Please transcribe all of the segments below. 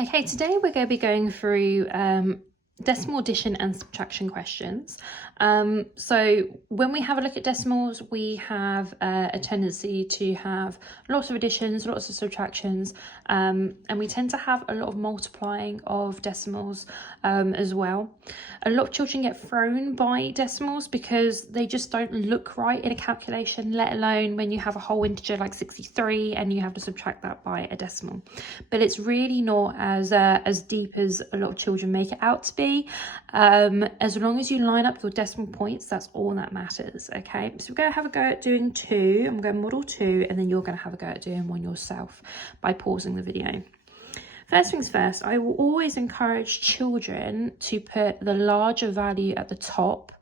Okay, today we're going to be going through decimal addition and subtraction questions. So when we have a look at decimals, we have a tendency to have lots of additions, lots of subtractions, and we tend to have a lot of multiplying of decimals as well. A lot of children get thrown by decimals because they just don't look right in a calculation, let alone when you have a whole integer like 63 and you have to subtract that by a decimal. But it's really not as deep as a lot of children make it out to be. As long as you line up your decimal points, that's all that matters. Okay, so we're going to have a go at doing 2. I'm going to model 2, and then you're going to have a go at doing 1 yourself by pausing the video. First things first, I will always encourage children to put the larger value at the top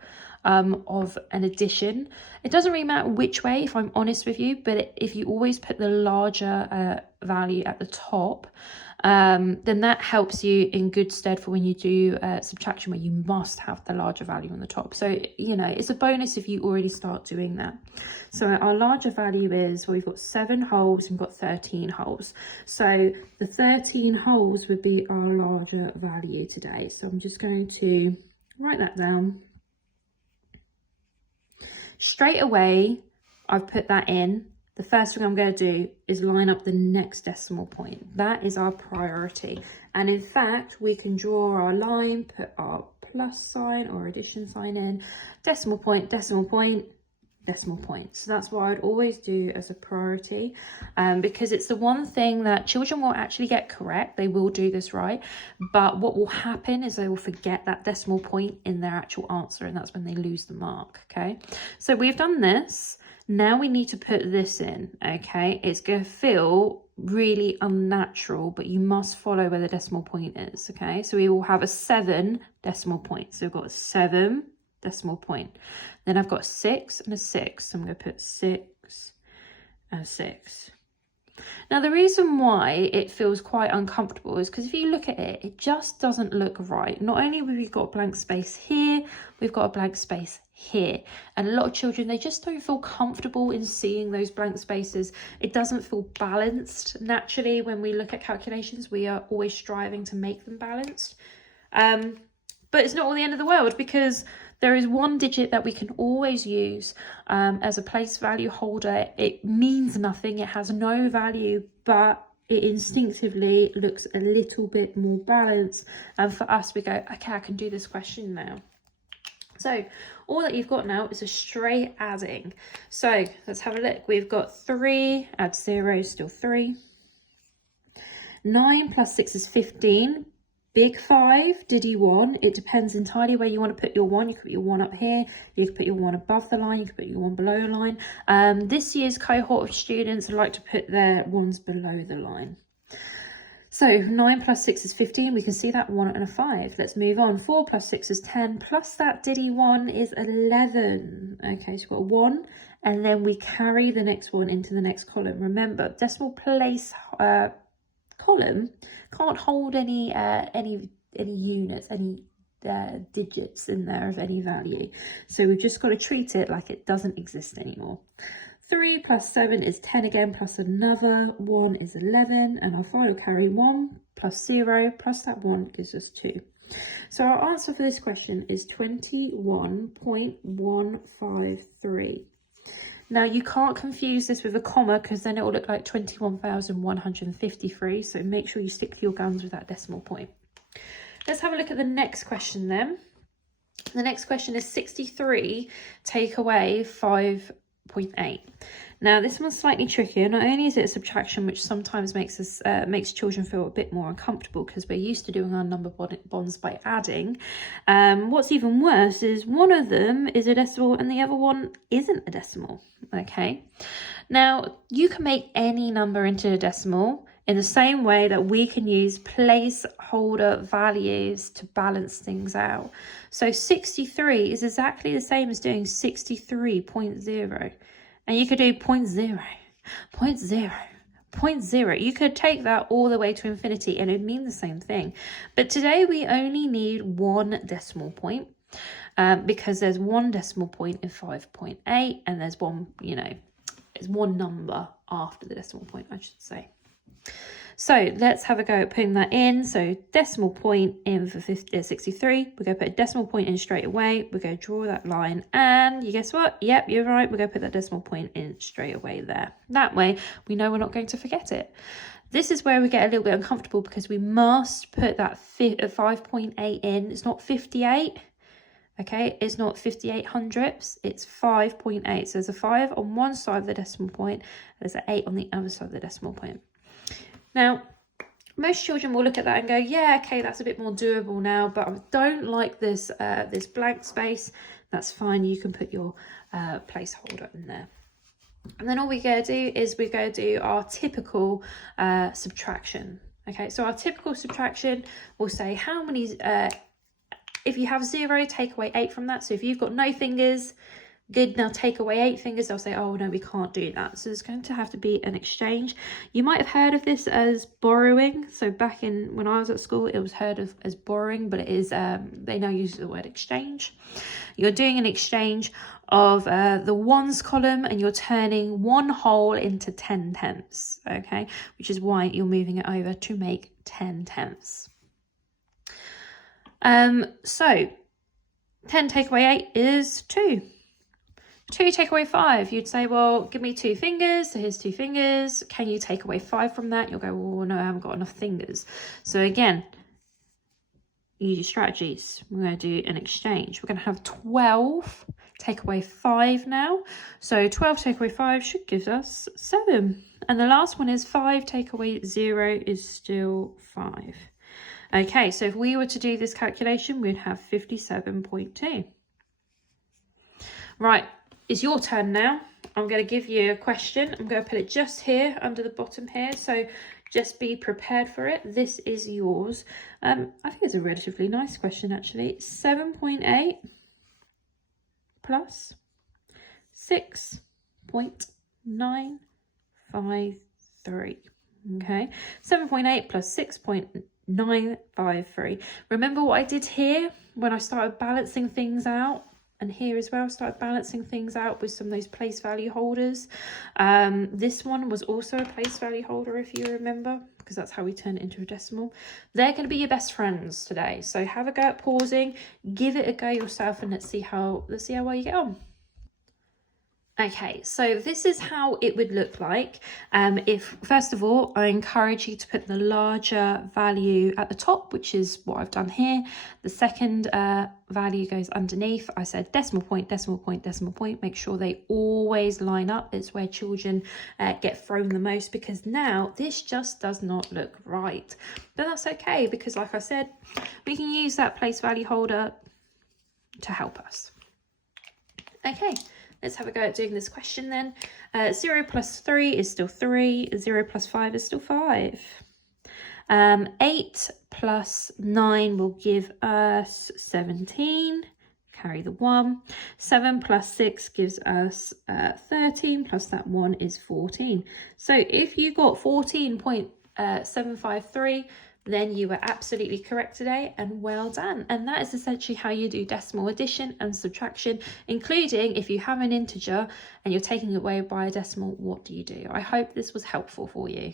of an addition. It doesn't really matter which way, if I'm honest with you, but if you always put the larger value at the top, then that helps you in good stead for when you do subtraction, where you must have the larger value on the top. So, you know, it's a bonus if you already start doing that. So our larger value is, well, we've got 7 wholes and we've got 13 wholes. So the 13 wholes would be our larger value today. So I'm just going to write that down. Straight away, I've put that in. The first thing I'm going to do is line up the next decimal point. That is our priority. And in fact, we can draw our line, put our plus sign or addition sign in, decimal point, decimal point, decimal point. So that's what I'd always do as a priority, because it's the one thing that children will actually get correct. They will do this right, but what will happen is they will forget that decimal point in their actual answer, and that's when they lose the mark. Okay, so we've done this. Now we need to put this in. Okay, it's going to feel really unnatural, but you must follow where the decimal point is. Okay, so we will have a 7 decimal point. So we've got a 7 decimal point. Then I've got a 6 and a 6. So I'm going to put 6 and a 6. Now, the reason why it feels quite uncomfortable is because if you look at it, it just doesn't look right. Not only have we got a blank space here, we've got a blank space here. And a lot of children, they just don't feel comfortable in seeing those blank spaces. It doesn't feel balanced. Naturally, when we look at calculations, we are always striving to make them balanced. But it's not all the end of the world, because there is one digit that we can always use as a place value holder. It means nothing, it has no value, but it instinctively looks a little bit more balanced. And for us, we go, okay, I can do this question now. So all that you've got now is a straight adding. So let's have a look. We've got 3, add 0, still 3. 9 plus 6 is 15. Big 5, diddy 1. It depends entirely where you want to put your 1. You could put your 1 up here, you could put your 1 above the line, you could put your 1 below the line. This year's cohort of students like to put their 1s below the line. So 9 plus 6 is 15. We can see that 1 and a 5. Let's move on. 4 plus 6 is 10. Plus that diddy 1 is 11. Okay, so we've got 1. And then we carry the next one into the next column. Remember, decimal place column can't hold any units, any digits in there of any value. So we've just got to treat it like it doesn't exist anymore. 3 plus 7 is 10 again, plus another 1 is 11, and our final carry 1 plus 0 plus that 1 gives us 2. So our answer for this question is 21.153. Now, you can't confuse this with a comma, because then it will look like 21,153. So make sure you stick to your guns with that decimal point. Let's have a look at the next question then. The next question is 63 take away 5.8. Now, this one's slightly trickier. Not only is it a subtraction, which sometimes makes children feel a bit more uncomfortable because we're used to doing our number bonds by adding. What's even worse is one of them is a decimal and the other one isn't a decimal. Okay. Now, you can make any number into a decimal in the same way that we can use placeholder values to balance things out. So 63 is exactly the same as doing 63.0. And you could do 0.0, 0.0, 0.0. You could take that all the way to infinity and it would mean the same thing. But today we only need 1 decimal point, because there's 1 decimal point in 5.8, and there's one, it's 1 number after the decimal point, I should say. So let's have a go at putting that in. So decimal point in for 63. We're going to put a decimal point in straight away. We're going to draw that line. And you guess what? Yep, you're right. We're going to put that decimal point in straight away there. That way, we know we're not going to forget it. This is where we get a little bit uncomfortable because we must put that 5.8 in. It's not 58. Okay, it's not 58 hundredths, it's 5.8. So there's a 5 on one side of the decimal point. There's an 8 on the other side of the decimal point. Now, most children will look at that and go, yeah, okay, that's a bit more doable now, but I don't like this this blank space. That's fine, you can put your placeholder in there. And then all we're going to do is we're going to do our typical subtraction. Okay, so our typical subtraction will say how many, if you have 0, take away 8 from that. So if you've got no fingers, good, now take away 8 fingers, they'll say, oh no, we can't do that. So there's going to have to be an exchange. You might have heard of this as borrowing. So back in when I was at school, it was heard of as borrowing, but it is they now use the word exchange. You're doing an exchange of the ones column and you're turning one whole into 10 tenths, okay, which is why you're moving it over to make 10 tenths. So 10 take away 8 is 2. 2 take away 5, you'd say, well, give me 2 fingers, so here's 2 fingers. Can you take away 5 from that? You'll go, well, no, I haven't got enough fingers. So again, use your strategies. We're going to do an exchange. We're going to have 12 take away 5 now. So 12 take away 5 should give us 7. And the last one is 5 take away 0 is still 5. Okay, so if we were to do this calculation, we'd have 57.2. Right. It's your turn now. I'm going to give you a question. I'm going to put it just here under the bottom here. So just be prepared for it. This is yours. I think it's a relatively nice question actually. 7.8 plus 6.953. Okay. 7.8 plus 6.953. Remember what I did here when I started balancing things out? And here as well, start balancing things out with some of those place value holders. This one was also a place value holder, if you remember, because that's how we turn it into a decimal. They're going to be your best friends today. So have a go at pausing, give it a go yourself, and let's see how well you get on. Okay, so this is how it would look like. If first of all, I encourage you to put the larger value at the top, which is what I've done here. The second value goes underneath. I said decimal point, decimal point, decimal point. Make sure they always line up. It's where children get thrown the most, because now this just does not look right. But that's okay, because like I said, we can use that place value holder to help us. Okay. Let's have a go at doing this question then. 0 plus 3 is still 3. 0 plus 5 is still 5. 8 plus 9 will give us 17. Carry the 1. 7 plus 6 gives us 13. Plus that 1 is 14. So if you got 14.753, then you were absolutely correct today, and well done. And that is essentially how you do decimal addition and subtraction, including if you have an integer and you're taking it away by a decimal, what do you do? I hope this was helpful for you.